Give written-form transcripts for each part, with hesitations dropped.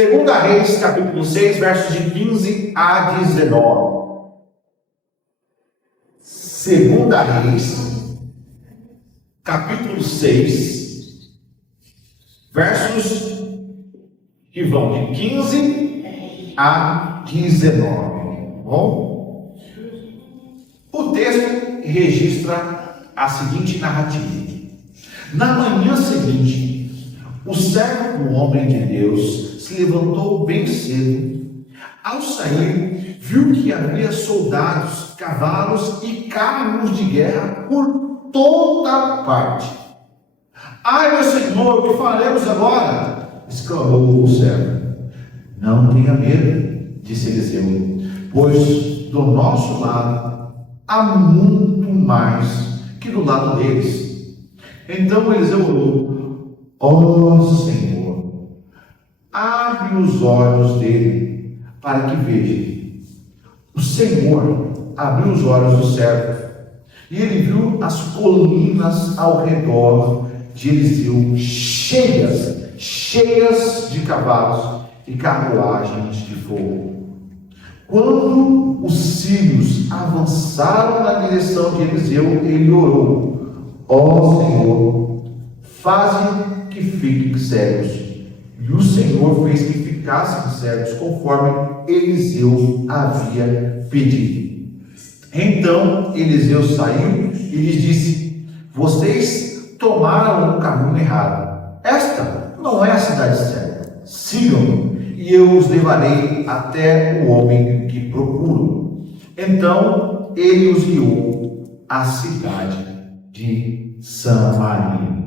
Segunda Reis, capítulo 6, versos de 15 a 19. Segunda Reis, capítulo 6, versos que vão de 15 a 19. Bom? O texto registra a seguinte narrativa. Na manhã seguinte, o servo do homem de Deus se levantou bem cedo. Ao sair, viu que havia soldados, cavalos e carros de guerra por toda parte. Ai, meu senhor, o que faremos agora? Exclamou o servo. Não tenha medo, disse Eliseu, pois do nosso lado há muito mais que do lado deles. Então Eliseu orou: ó Senhor, abre os olhos dele para que veja. O Senhor abriu os olhos do servo e ele viu as colinas ao redor de Eliseu cheias de cavalos e carruagens de fogo. Quando os sírios avançaram na direção de Eliseu, ele orou: ó Senhor, faze que fiquem cegos. E o Senhor fez que ficassem cegos, conforme Eliseu havia pedido. Então Eliseu saiu e lhes disse: vocês tomaram o caminho errado. Esta não é a cidade certa. Sigam-me, e eu os levarei até o homem que procuram. Então ele os guiou à cidade de Samaria.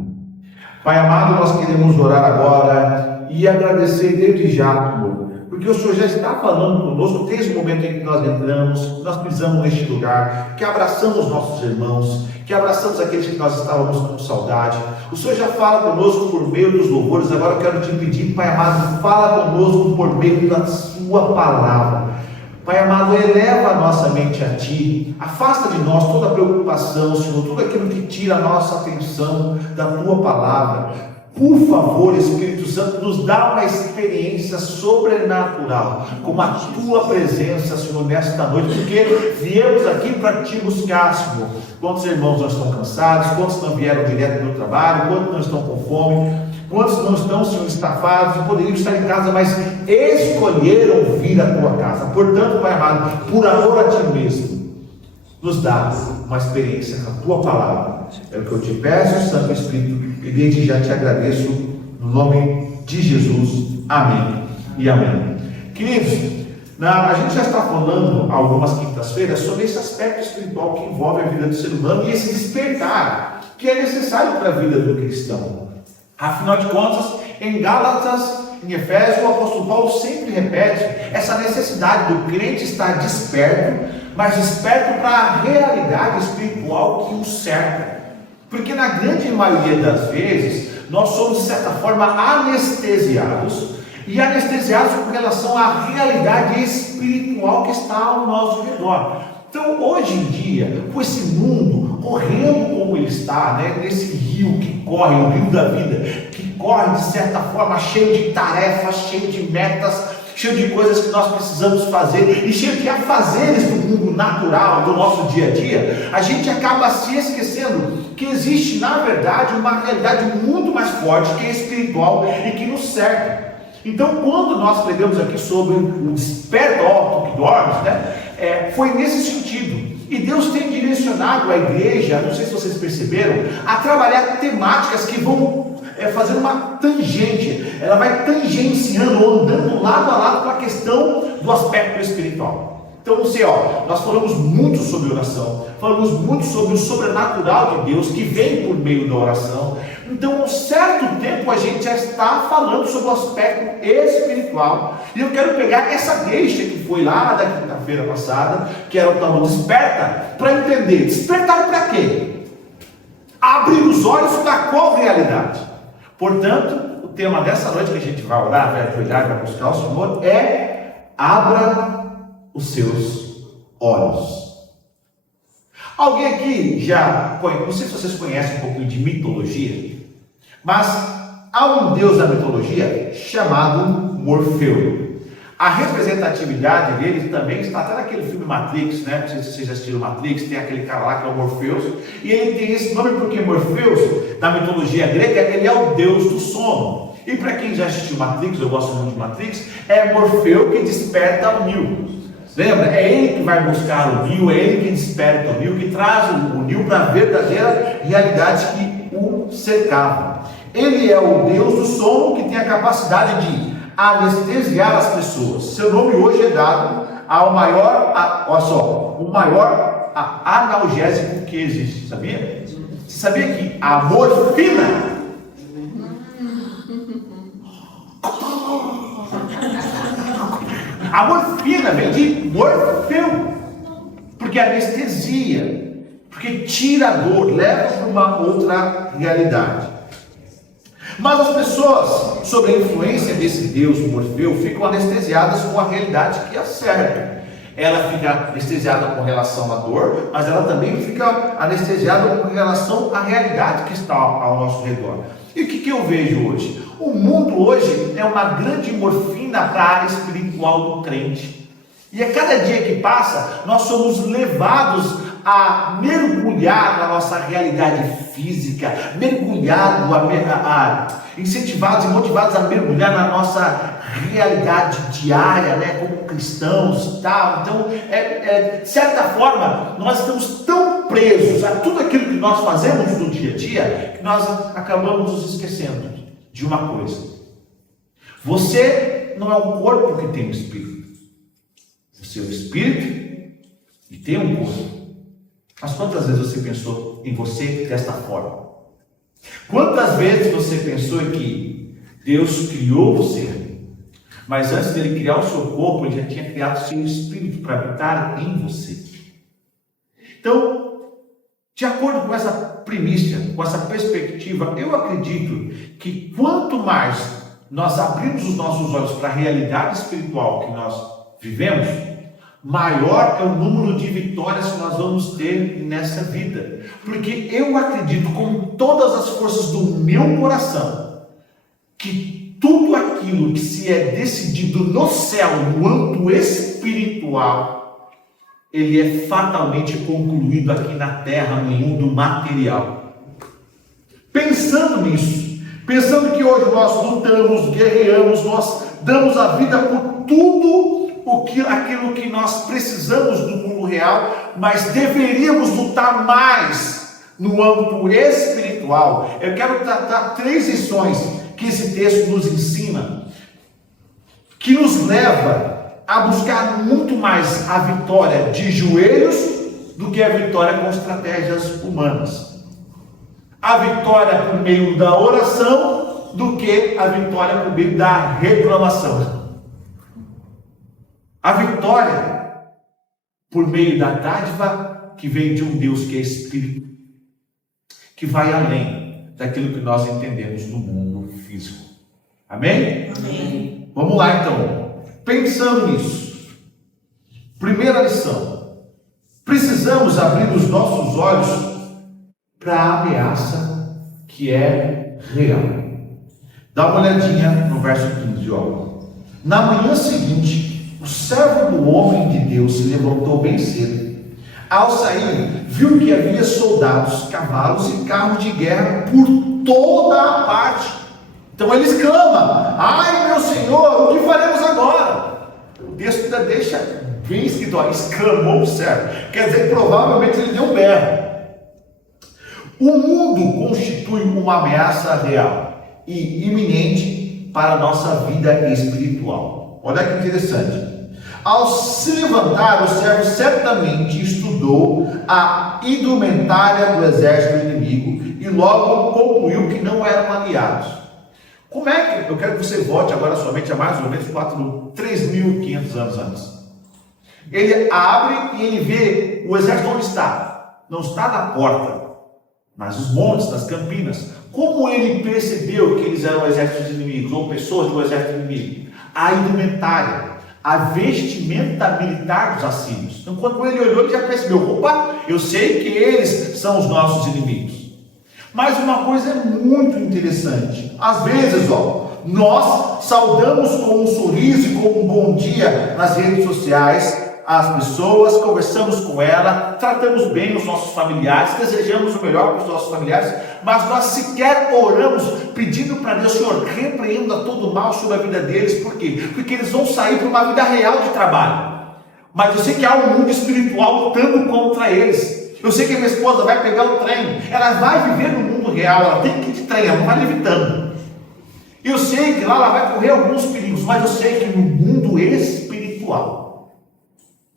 Pai amado, nós queremos orar agora e agradecer desde já, Senhor, porque o Senhor já está falando conosco desde o momento em que nós entramos, nós pisamos neste lugar, que abraçamos nossos irmãos, que abraçamos aqueles que nós estávamos com saudade. O Senhor já fala conosco por meio dos louvores. Agora eu quero te pedir, Pai amado, fala conosco por meio da sua palavra. Pai amado, eleva a nossa mente a Ti, afasta de nós toda a preocupação, Senhor, tudo aquilo que tira a nossa atenção da Tua palavra. Por favor, Espírito Santo, nos dá uma experiência sobrenatural, com a Tua presença, Senhor, nesta noite, porque viemos aqui para Te buscar, Senhor. Quantos irmãos não estão cansados, quantos não vieram direto do trabalho, quantos não estão com fome, quantos não estão, Senhor, estafados, poderiam estar em casa, mas escolheram vir à Tua casa. Portanto, Pai amado, por amor a Ti mesmo, nos dá uma experiência com a Tua palavra. É o que eu te peço, Santo Espírito, e desde já te agradeço, no nome de Jesus. Amém e amém. Queridos, a gente já está falando algumas quintas-feiras sobre esse aspecto espiritual que envolve a vida do ser humano e esse despertar que é necessário para a vida do cristão. Afinal de contas, em Gálatas, em Efésios, o apóstolo Paulo sempre repete essa necessidade do crente estar desperto, mas desperto para a realidade espiritual que o cerca. Porque na grande maioria das vezes, nós somos de certa forma anestesiados, e anestesiados com relação à realidade espiritual que está ao nosso redor. Então, hoje em dia, com esse mundo correndo como ele está, nesse rio que corre, o rio da vida, que corre de certa forma cheio de tarefas, cheio de metas, cheio de coisas que nós precisamos fazer e cheio de afazeres do mundo natural, do nosso dia a dia, a gente acaba se esquecendo que existe, na verdade, uma realidade muito mais forte, que é espiritual e que nos cerca. Então, quando nós pregamos aqui sobre o desperta, ó, tu que dormes, foi nesse sentido. E Deus tem direcionado a igreja, não sei se vocês perceberam, a trabalhar temáticas que vão fazer uma tangente, ela vai tangenciando, andando lado a lado com a questão do aspecto espiritual. Então, nós falamos muito sobre oração, falamos muito sobre o sobrenatural de Deus que vem por meio da oração. Então, há um certo tempo a gente já está falando sobre o aspecto espiritual. E eu quero pegar essa deixa que foi lá da quinta-feira passada, que era o tal desperta, para entender. Despertar para quê? Abrir os olhos para qual realidade? Portanto, o tema dessa noite que a gente vai orar, vai ajoelhar, vai buscar o Senhor, é: abra os seus olhos. Alguém aqui já conhece, não sei se vocês conhecem um pouquinho de mitologia, mas há um deus da mitologia chamado Morfeu. A representatividade dele também está até naquele filme Matrix, né? Não sei se vocês já assistiram Matrix, tem aquele cara lá que é o Morpheus, e ele tem esse nome porque Morpheus, da mitologia grega, ele é o deus do sono. E para quem já assistiu Matrix, eu gosto muito de Matrix, é Morfeu que desperta o Neo. Lembra? É ele que vai buscar o Neo, é ele que desperta o Neo, que traz o Neo para a verdadeira realidade que o cercava. Ele é o deus do sono que tem a capacidade de anestesiar as pessoas. Seu nome hoje é dado ao maior, olha só, o maior analgésico que existe, sabia? Você sabia que a morfina vem de Morfeu, porque anestesia, porque tira a dor, leva para uma outra realidade. Mas as pessoas, sob a influência desse Deus Morfeu, ficam anestesiadas com a realidade que a cerca. Ela fica anestesiada com relação à dor, mas ela também fica anestesiada com relação à realidade que está ao nosso redor. E o que eu vejo hoje? O mundo hoje é uma grande morfina para a área espiritual do crente. E a cada dia que passa, nós somos levados a mergulhar na nossa realidade física, incentivados e motivados a mergulhar na nossa realidade diária, né, como cristãos e tal. Então, de certa forma, nós estamos tão presos a tudo aquilo que nós fazemos no dia a dia, que nós acabamos nos esquecendo de uma coisa. Você não é um corpo que tem um espírito. Você é um espírito e tem um corpo. Mas quantas vezes você pensou em você desta forma? Quantas vezes você pensou que Deus criou você, mas antes dele criar o seu corpo, ele já tinha criado o seu espírito para habitar em você? Então, de acordo com essa primícia, com essa perspectiva, eu acredito que quanto mais nós abrimos os nossos olhos para a realidade espiritual que nós vivemos, maior é o número de vitórias que nós vamos ter nessa vida. Porque eu acredito com todas as forças do meu coração que tudo aquilo que se é decidido no céu, no âmbito espiritual, ele é fatalmente concluído aqui na terra, no mundo material. Pensando nisso, pensando que hoje nós lutamos, guerreamos, nós damos a vida por tudo aquilo que nós precisamos do mundo real, mas deveríamos lutar mais no âmbito espiritual. Eu quero tratar 3 lições que esse texto nos ensina, que nos leva a buscar muito mais a vitória de joelhos do que a vitória com estratégias humanas. A vitória por meio da oração do que a vitória por meio da reclamação. A vitória por meio da dádiva que vem de um Deus que é Espírito, que vai além daquilo que nós entendemos no mundo físico. Amém? Amém. Vamos lá então. Pensando nisso, primeira lição: precisamos abrir os nossos olhos para a ameaça que é real. Dá uma olhadinha no verso 15, ó. Na manhã seguinte, o servo do homem de Deus se levantou bem cedo. Ao sair, viu que havia soldados, cavalos e carros de guerra por toda a parte. Então ele exclama: ai meu Senhor, o que faremos agora? O texto ainda deixa bem escrito, ó, exclamou o servo. Quer dizer que provavelmente ele deu um berro. O mundo constitui uma ameaça real e iminente para a nossa vida espiritual. Olha que interessante. Ao se levantar, o servo certamente estudou a indumentária do exército inimigo e logo concluiu que não eram aliados. Como é que, eu quero que você volte agora somente a mais ou menos 3.500 anos antes. Ele abre e ele vê o exército onde está. Não está na porta, mas os montes, nas campinas. Como ele percebeu que eles eram exércitos inimigos ou pessoas do exército inimigo? A indumentária, a vestimenta militar dos assírios. Então, quando ele olhou, ele já percebeu: opa, eu sei que eles são os nossos inimigos. Mas uma coisa é muito interessante. Às vezes, Nós saudamos com um sorriso e com um bom dia nas redes sociais as pessoas, conversamos com ela, tratamos bem os nossos familiares, desejamos o melhor para os nossos familiares, mas nós sequer oramos pedindo para Deus: Senhor, repreenda todo o mal sobre a vida deles. Por quê? Porque eles vão sair para uma vida real de trabalho, mas eu sei que há um mundo espiritual lutando contra eles. Eu sei que a minha esposa vai pegar o trem, ela vai viver no mundo real, ela tem que ir de trem, ela não vai levitando. Eu sei que lá ela vai correr alguns perigos, mas eu sei que no mundo espiritual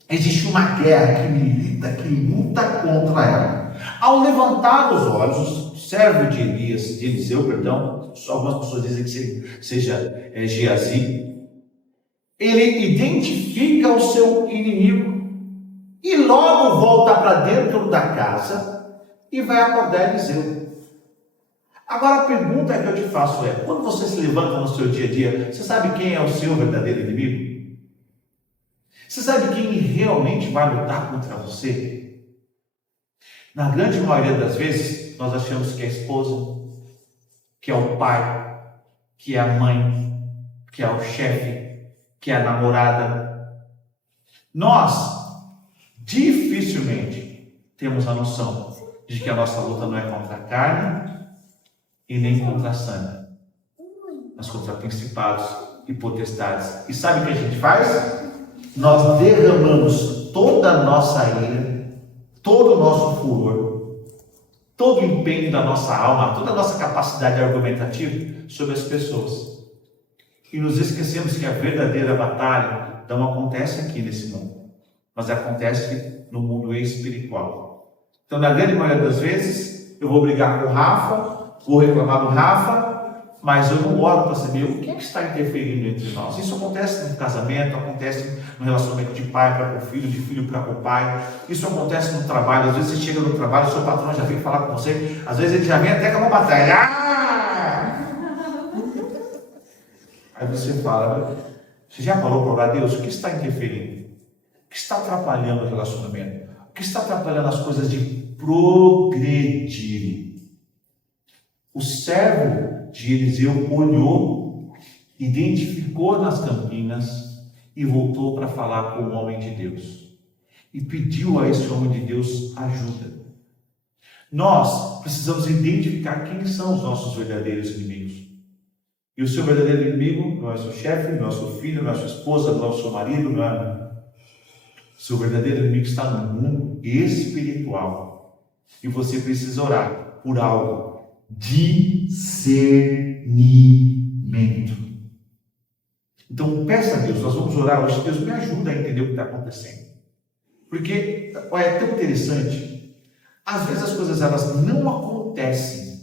existe uma guerra que milita, que luta contra ela. Ao levantar os olhos, o servo de Eliseu, algumas pessoas dizem que seja Geazi, ele identifica o seu inimigo e logo volta para dentro da casa e vai acordar Eliseu. Agora a pergunta que eu te faço é: quando você se levanta no seu dia a dia, você sabe quem é o seu verdadeiro inimigo? Você sabe quem realmente vai lutar contra você? Na grande maioria das vezes, nós achamos que é a esposa, que é o pai, que é a mãe, que é o chefe, que é a namorada. Nós dificilmente temos a noção de que a nossa luta não é contra a carne e nem contra a sangue, mas contra principados e potestades. E sabe o que a gente faz? Nós derramamos toda a nossa ira, todo o nosso furor, todo o empenho da nossa alma, toda a nossa capacidade argumentativa sobre as pessoas. E nos esquecemos que a verdadeira batalha não acontece aqui nesse mundo, mas acontece no mundo espiritual. Então, na grande maioria das vezes, eu vou brigar com o Rafa, vou reclamar do Rafa, mas eu não oro para saber o que é que está interferindo entre nós. Isso acontece no casamento, acontece no relacionamento de pai para com filho, de filho para com pai. Isso acontece no trabalho. Às vezes você chega no trabalho, o seu patrão já vem falar com você, às vezes ele já vem até com uma batalha. Aí você fala: você já falou para orar a Deus? O que está interferindo? O que está atrapalhando o relacionamento? O que está atrapalhando as coisas de progredirem? O servo de Eliseu olhou, identificou nas campinas e voltou para falar com o homem de Deus. E pediu a esse homem de Deus ajuda. Nós precisamos identificar quem são os nossos verdadeiros inimigos. E o seu verdadeiro inimigo não é seu chefe, não é seu filho, não é sua esposa, não é o seu marido, não é. O seu verdadeiro inimigo está no mundo espiritual. E você precisa orar por algo. Discernimento. Então peça a Deus, nós vamos orar hoje. Deus, me ajuda a entender o que está acontecendo. Porque, olha, é tão interessante. Às vezes as coisas elas não acontecem.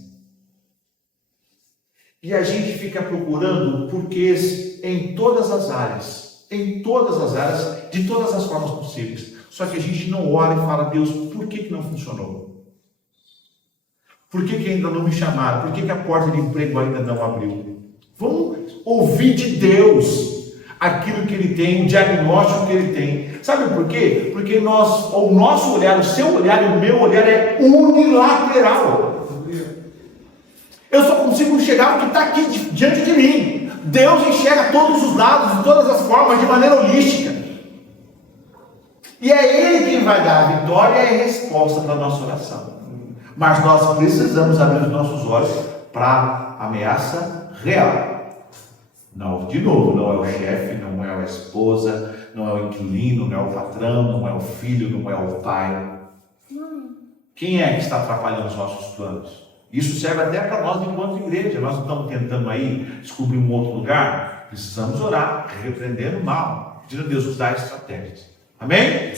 E a gente fica procurando porquês em todas as áreas. Em todas as áreas, de todas as formas possíveis. Só que a gente não ora e fala: Deus, por que não funcionou? Por que ainda não me chamaram? Por que a porta de emprego ainda não abriu? Vamos ouvir de Deus aquilo que Ele tem, o diagnóstico que Ele tem. Sabe por quê? Porque o nosso olhar, o seu olhar e o meu olhar é unilateral. Eu só consigo enxergar o que está aqui diante de mim. Deus enxerga todos os lados, de todas as formas, de maneira holística. E é Ele quem vai dar a vitória e a resposta para a nossa oração. Mas nós precisamos abrir os nossos olhos para a ameaça real. Não, de novo, não é o chefe, não é a esposa, não é o inquilino, não é o patrão, não é o filho, não é o pai. Quem é que está atrapalhando os nossos planos? Isso serve até para nós enquanto igreja. Nós não estamos tentando aí descobrir um outro lugar. Precisamos orar, repreendendo o mal, pedindo a Deus nos dar estratégias. Amém?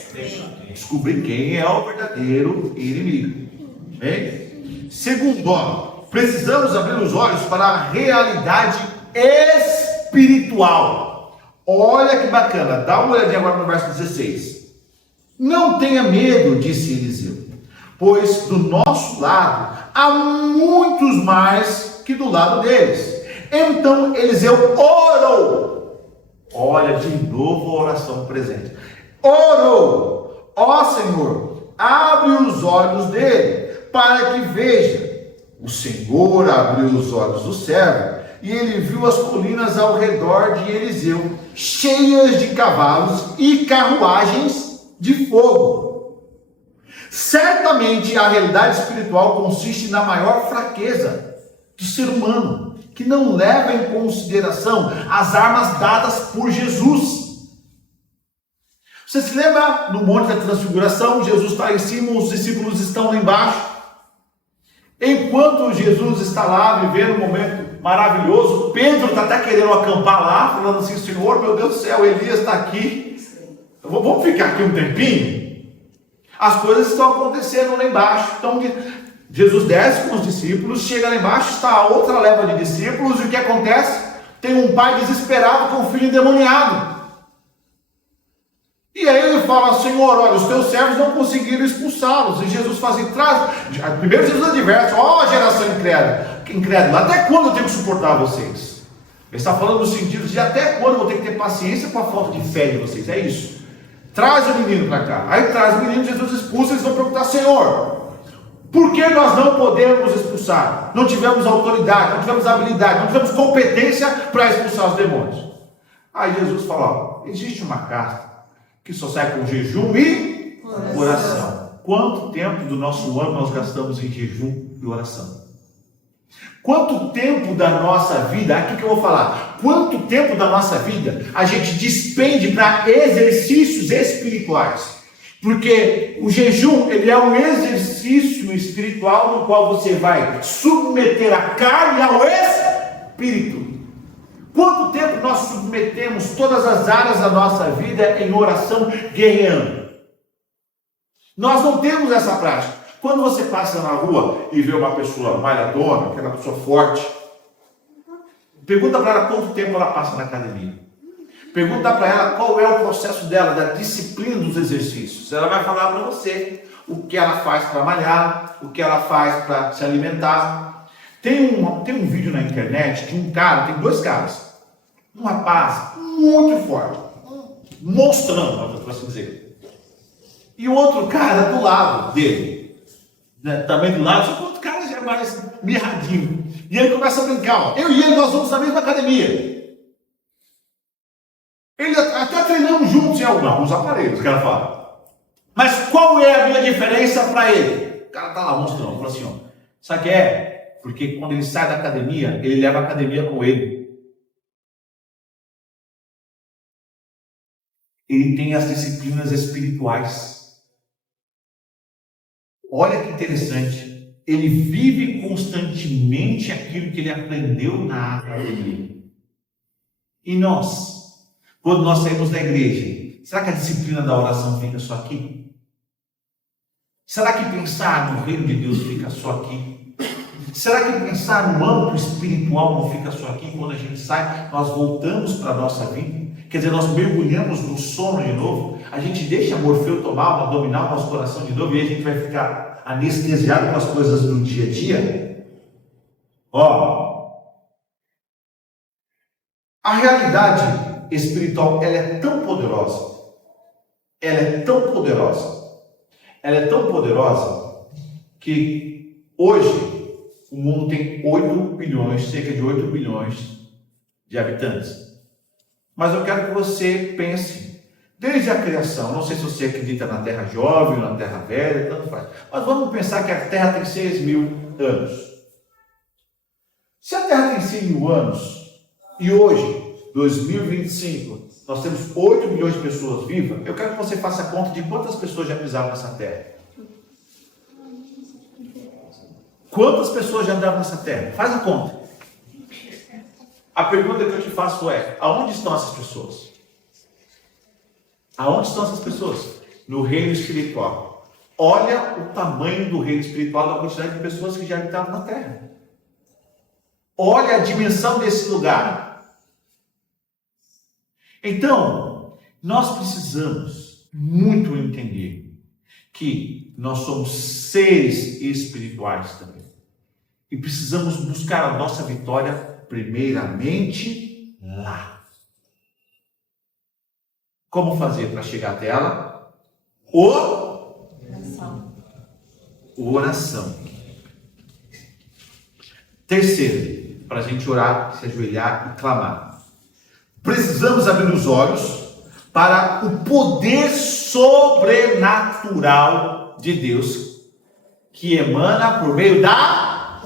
Descobrir quem é o verdadeiro inimigo. Amém? Segundo, precisamos abrir os olhos para a realidade espiritual. Olha que bacana, dá uma olhadinha agora no verso 16. Não tenha medo, disse Eliseu, pois do nosso lado há muitos mais que do lado deles. Então Eliseu orou. Olha de novo a oração presente. Orou: ó Senhor, abre os olhos dele, para que veja. O Senhor abriu os olhos do servo, e ele viu as colinas ao redor de Eliseu, cheias de cavalos e carruagens de fogo. Certamente a realidade espiritual consiste na maior fraqueza do ser humano, que não leva em consideração as armas dadas por Jesus. Você se lembra no Monte da Transfiguração? Jesus está em cima, os discípulos estão lá embaixo. Enquanto Jesus está lá vivendo um momento maravilhoso, Pedro está até querendo acampar lá, falando assim: Senhor, meu Deus do céu, Elias está aqui, vamos ficar aqui um tempinho? As coisas estão acontecendo lá embaixo. Então Jesus desce com os discípulos, chega lá embaixo, está a outra leva de discípulos, e o que acontece? Tem um pai desesperado com um filho endemoniado. E aí ele fala: Senhor, olha, os teus servos não conseguiram expulsá-los. E Jesus fala assim, primeiro Jesus adverte: ó, geração incrédula, até quando eu tenho que suportar vocês? Ele está falando no sentido de até quando eu vou ter que ter paciência com a falta de fé de vocês. É isso. Traz o menino para cá. Aí traz o menino, Jesus expulsa. Eles vão perguntar: Senhor, por que nós não podemos expulsar? Não tivemos autoridade, não tivemos habilidade, não tivemos competência para expulsar os demônios. Aí Jesus fala: ó, existe uma casta que só sai com jejum e oração. Quanto tempo do nosso ano nós gastamos em jejum e oração? Quanto tempo da nossa vida, aqui que eu vou falar, quanto tempo da nossa vida a gente despende para exercícios espirituais? Porque o jejum, ele é um exercício espiritual no qual você vai submeter a carne ao espírito. Quanto tempo nós submetemos todas as áreas da nossa vida em oração, guerreando? Nós não temos essa prática. Quando você passa na rua e vê uma pessoa malhadona, aquela pessoa forte, pergunta para ela quanto tempo ela passa na academia. Pergunta para ela qual é o processo dela, da disciplina dos exercícios. Ela vai falar para você o que ela faz para malhar, o que ela faz para se alimentar. Tem um vídeo na internet de um cara, tem dois caras. Um rapaz muito forte, monstrão, por assim dizer. E o outro cara do lado dele, né, também do lado, só que o outro cara já é mais mirradinho. E ele começa a brincar: ó, eu e ele, nós vamos na mesma academia. Ele até treinamos juntos em alguns aparelhos, o cara fala. Mas qual é a minha diferença para ele? O cara tá lá monstrão, fala assim: ó, sabe o que é? Porque quando ele sai da academia, ele leva a academia com ele. Ele tem as disciplinas espirituais. Olha que interessante. Ele vive constantemente aquilo que ele aprendeu na academia. E nós, quando nós saímos da igreja, será que a disciplina da oração fica só aqui? Será que pensar no reino de Deus fica só aqui? Será que pensar no âmbito espiritual não fica só aqui? Quando a gente sai, nós voltamos para a nossa vida. Quer dizer, nós mergulhamos no sono de novo. A gente deixa Morfeu tomar, dominar o nosso coração de novo. E aí a gente vai ficar anestesiado com as coisas do dia a dia. Ó, a realidade espiritual, ela é tão poderosa. Ela é tão poderosa. Ela é tão poderosa que hoje o mundo tem 8 bilhões, cerca de 8 bilhões de habitantes. Mas eu quero que você pense, desde a criação, não sei se você acredita na Terra jovem, na Terra velha, tanto faz. Mas vamos pensar que a Terra tem 6.000 anos. Se a Terra tem 100.000 anos, e hoje, 2025, nós temos 8 milhões de pessoas vivas, eu quero que você faça conta de quantas pessoas já pisaram nessa Terra. Quantas pessoas já andaram nessa Terra? Faz a conta. A pergunta que eu te faço é: aonde estão essas pessoas? Aonde estão essas pessoas? No reino espiritual. Olha o tamanho do reino espiritual, da quantidade de pessoas que já habitaram na terra. Olha a dimensão desse lugar. Então, nós precisamos muito entender que nós somos seres espirituais também. E precisamos buscar a nossa vitória primeiramente lá. Como fazer para chegar até ela? Oração. Terceiro, para a gente orar, se ajoelhar e clamar. Precisamos abrir os olhos para o poder sobrenatural de Deus que emana por meio da...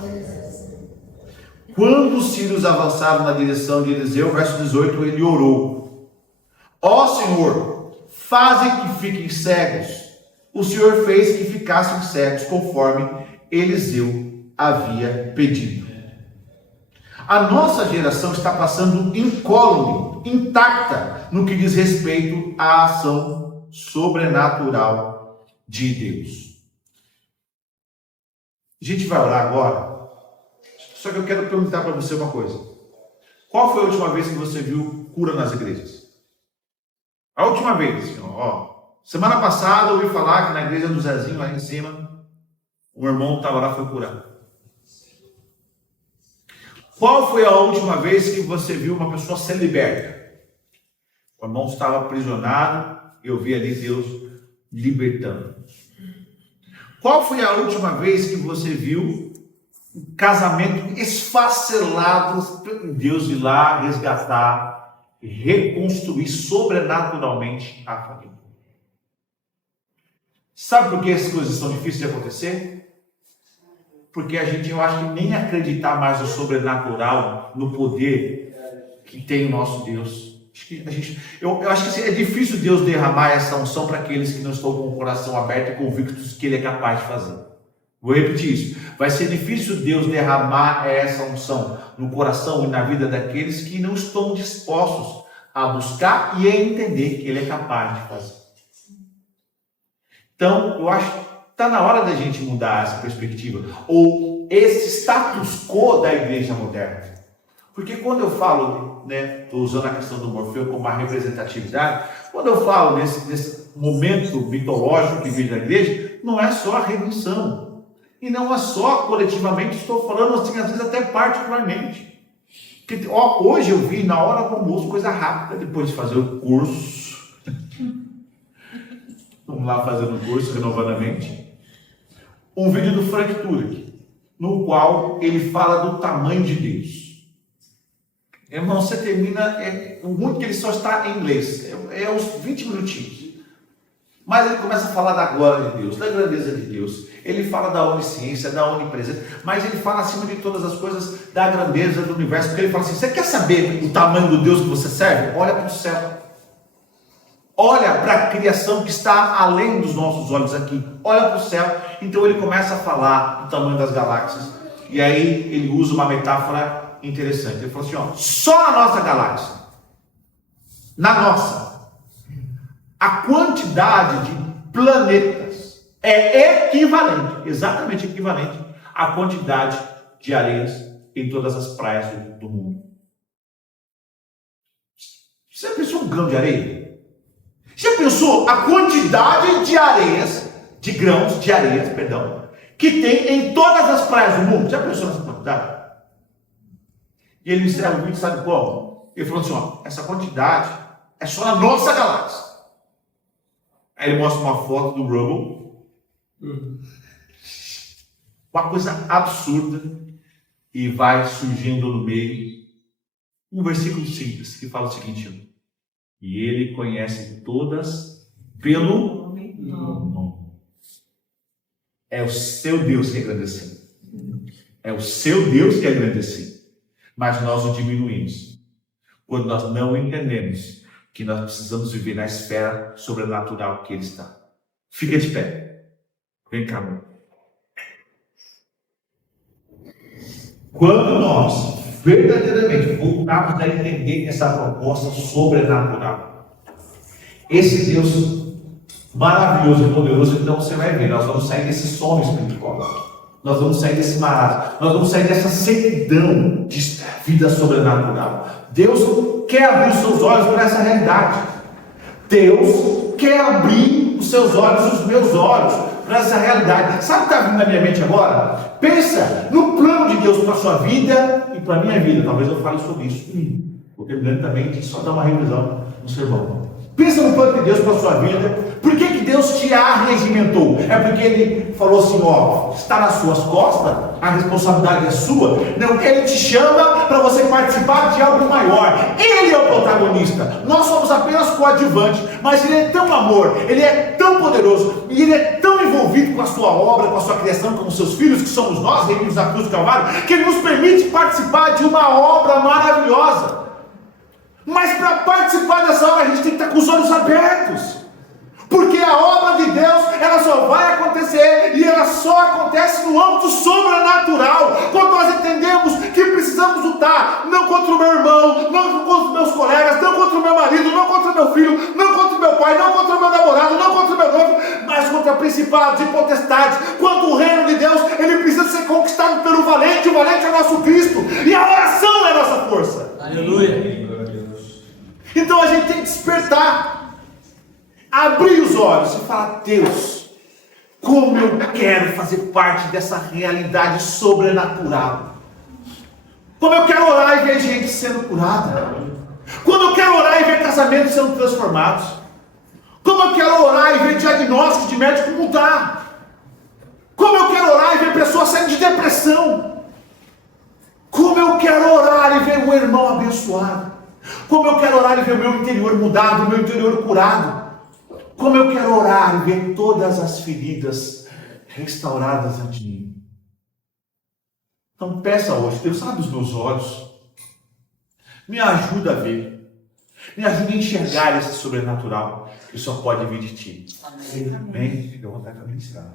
Quando os sírios avançaram na direção de Eliseu, verso 18, ele orou: ó Senhor, faze que fiquem cegos. O Senhor fez que ficassem cegos, conforme Eliseu havia pedido. A nossa geração está passando incólume, intacta, no que diz respeito à ação sobrenatural de Deus. A gente vai orar agora, só que eu quero perguntar para você uma coisa. Qual foi a última vez que você viu cura nas igrejas? A última vez, senhor, semana passada eu ouvi falar que na igreja do Zezinho, lá em cima, um irmão estava lá e foi curar. Qual foi a última vez que você viu uma pessoa ser liberta? O irmão estava aprisionado, eu vi ali Deus libertando. Qual foi a última vez que você viu um casamento esfacelado, Deus ir lá resgatar e reconstruir sobrenaturalmente a família? Sabe por que essas coisas são difíceis de acontecer? Porque eu acho que nem acreditar mais no sobrenatural, no poder que tem o nosso Deus. Eu acho que é difícil Deus derramar essa unção para aqueles que não estão com o coração aberto e convictos que Ele é capaz de fazer. Vou repetir isso. Vai ser difícil Deus derramar essa unção no coração e na vida daqueles que não estão dispostos a buscar e a entender que Ele é capaz de fazer. Então, eu acho que está na hora da gente mudar essa perspectiva, ou esse status quo da igreja moderna. Porque quando eu falo, estou usando a questão do Morfeu como uma representatividade, quando eu falo nesse momento mitológico que vive na igreja, não é só a redenção, e não é só coletivamente, estou falando assim, às vezes até particularmente. Porque, hoje eu vi na hora do almoço, coisa rápida, depois de fazer o curso, vamos lá fazendo o curso, renovando a mente, um vídeo do Frank Turek, no qual ele fala do tamanho de Deus. Irmão, você termina, muito que ele só está em inglês, é uns 20 minutinhos. Mas ele começa a falar da glória de Deus, da grandeza de Deus. Ele fala da onisciência, da onipresença, mas ele fala acima de todas as coisas da grandeza do universo. Porque ele fala assim, você quer saber o tamanho do Deus que você serve? Olha para o céu. Olha para a criação que está além dos nossos olhos aqui. Olha para o céu. Então ele começa a falar do tamanho das galáxias. E aí ele usa uma metáfora interessante. Ele falou assim, só na nossa galáxia, na nossa, a quantidade de planetas é equivalente, exatamente equivalente à quantidade de areias em todas as praias do mundo. Você pensou um grão de areia? Já pensou a quantidade de areias, de grãos de areias, que tem em todas as praias do mundo? Já pensou nessa quantidade? E ele encerra o vídeo, sabe como? Ele falou assim, essa quantidade é só na nossa galáxia. Aí ele mostra uma foto do Hubble. Uma coisa absurda. E vai surgindo no meio um versículo simples, que fala o seguinte, e ele conhece todas pelo nome. É o seu Deus que é grande assim. É o seu Deus que é grande assim. Mas nós o diminuímos. Quando nós não entendemos que nós precisamos viver na esfera sobrenatural que Ele está. Fica de pé. Vem cá, meu. Quando nós verdadeiramente voltarmos a entender essa proposta sobrenatural, esse Deus maravilhoso e poderoso, então você vai ver, nós vamos sair desse sono espiritual. Nós vamos sair desse marasmo, nós vamos sair dessa sequidão de vida sobrenatural. Deus quer abrir os seus olhos para essa realidade. Deus quer abrir os seus olhos, os meus olhos, para essa realidade. Sabe o que está vindo na minha mente agora? Pensa no plano de Deus para a sua vida e para a minha vida. Talvez eu fale sobre isso. Vou terminando também de só dar uma revisão no sermão. Pensa no plano de Deus para a sua vida. Por que Deus te arregimentou? É porque Ele falou assim, ó, está nas suas costas, a responsabilidade é sua. Não, Ele te chama para você participar de algo maior. Ele é o protagonista. Nós somos apenas coadjuvantes. Mas Ele é tão amor, Ele é tão poderoso, e Ele é tão envolvido com a sua obra, com a sua criação, com os seus filhos, que somos nós, reunidos na cruz do Calvário, que Ele nos permite participar de uma obra maravilhosa. Mas para participar dessa obra, a gente tem que estar com os olhos abertos. Porque a obra de Deus, ela só vai acontecer, e ela só acontece no âmbito sobrenatural, quando nós entendemos que precisamos lutar, não contra o meu irmão, não contra os meus colegas, não contra o meu marido, não contra o meu filho, não contra o meu pai, não contra o meu namorado, não contra o meu noivo, mas contra principados e potestades. Quanto o reino de Deus, ele precisa ser conquistado pelo valente, o valente é o nosso Cristo, e a oração é a nossa força. Aleluia. Então a gente tem que despertar, abrir os olhos e falar: Deus, como eu quero fazer parte dessa realidade sobrenatural. Como eu quero orar e ver gente sendo curada. Como eu quero orar e ver casamentos sendo transformados. Como eu quero orar e ver diagnóstico de médico mudar. Como eu quero orar e ver pessoas saindo de depressão. Como eu quero orar e ver o irmão abençoado. Como eu quero orar e ver o meu interior mudado, o meu interior curado. Como eu quero orar e ver todas as feridas restauradas ante mim. Então peça hoje: Deus, abre os meus olhos. Me ajuda a ver. Me ajuda a enxergar esse sobrenatural que só pode vir de Ti. Amém. Amém. Fica à vontade para ministrar.